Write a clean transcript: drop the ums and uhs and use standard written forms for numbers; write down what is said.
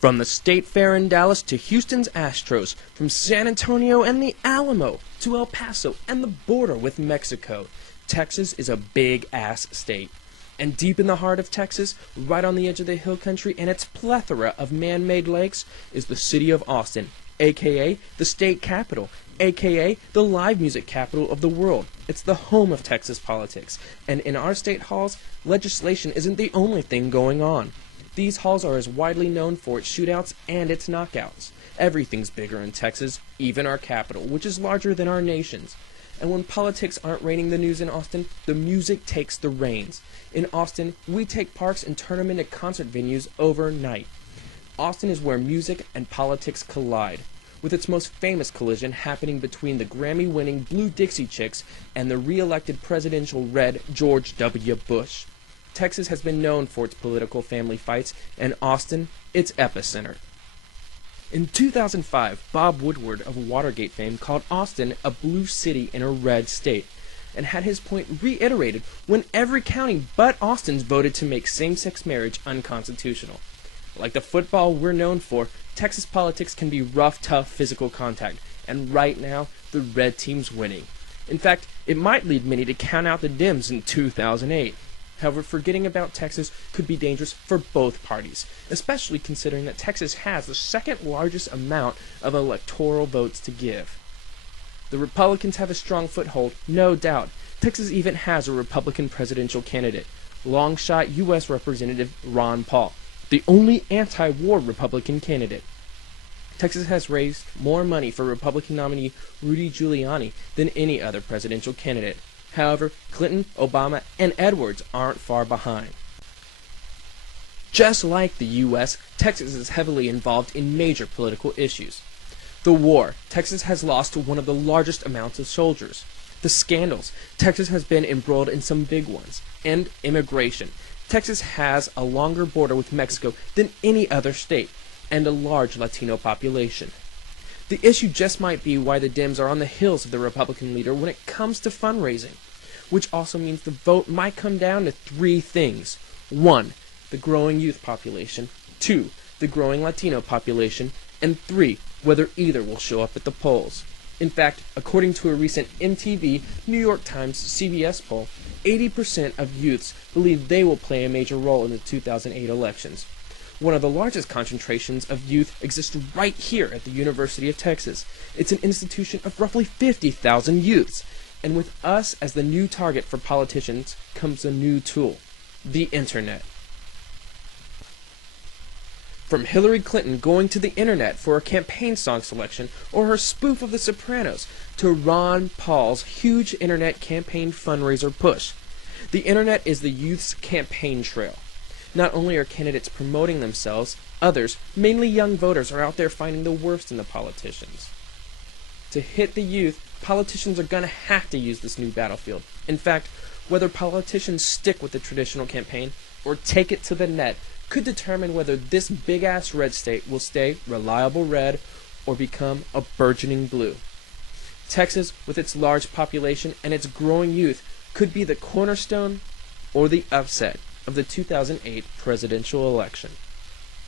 From the State Fair in Dallas to Houston's Astros, from San Antonio and the Alamo to El Paso and the border with Mexico, Texas is a big-ass state. And deep in the heart of Texas, right on the edge of the hill country and its plethora of man-made lakes, is the city of Austin, aka the state capital, aka the live music capital of the world. It's the home of Texas politics, and in our state halls, legislation isn't the only thing going on. These halls are as widely known for its shootouts and its knockouts. Everything's bigger in Texas, even our capital, which is larger than our nation's. And when politics aren't reigning the news in Austin, the music takes the reins. In Austin, we take parks and turn them into concert venues overnight. Austin is where music and politics collide, with its most famous collision happening between the Grammy-winning Blue Dixie Chicks and the re-elected presidential red George W. Bush. Texas has been known for its political family fights, and Austin, its epicenter. In 2005, Bob Woodward of Watergate fame called Austin a blue city in a red state, and had his point reiterated when every county but Austin's voted to make same-sex marriage unconstitutional. Like the football we're known for, Texas politics can be rough, tough physical contact, and right now, the red team's winning. In fact, it might lead many to count out the Dems in 2008. However, forgetting about Texas could be dangerous for both parties, especially considering that Texas has the second largest amount of electoral votes to give. The Republicans have a strong foothold, no doubt. Texas even has a Republican presidential candidate, long-shot U.S. Representative Ron Paul, the only anti-war Republican candidate. Texas has raised more money for Republican nominee Rudy Giuliani than any other presidential candidate. However, Clinton, Obama, and Edwards aren't far behind. Just like the U.S., Texas is heavily involved in major political issues. The war, Texas has lost one of the largest amounts of soldiers. The scandals, Texas has been embroiled in some big ones. And immigration, Texas has a longer border with Mexico than any other state, and a large Latino population. The issue just might be why the Dems are on the heels of the Republican leader when it comes to fundraising, which also means the vote might come down to three things. 1. The growing youth population. 2. The growing Latino population. And 3. Whether either will show up at the polls. In fact, according to a recent MTV, New York Times, CBS poll, 80% of youths believe they will play a major role in the 2008 elections. One of the largest concentrations of youth exists right here at the University of Texas. It's an institution of roughly 50,000 youths. And with us as the new target for politicians comes a new tool, the internet. From Hillary Clinton going to the internet for a campaign song selection or her spoof of The Sopranos, to Ron Paul's huge internet campaign fundraiser push, the internet is the youth's campaign trail. Not only are candidates promoting themselves, others, mainly young voters, are out there finding the worst in the politicians. To hit the youth, politicians are going to have to use this new battlefield. In fact, whether politicians stick with the traditional campaign or take it to the net could determine whether this big-ass red state will stay reliable red or become a burgeoning blue. Texas, with its large population and its growing youth, could be the cornerstone or the upset of the 2008 presidential election.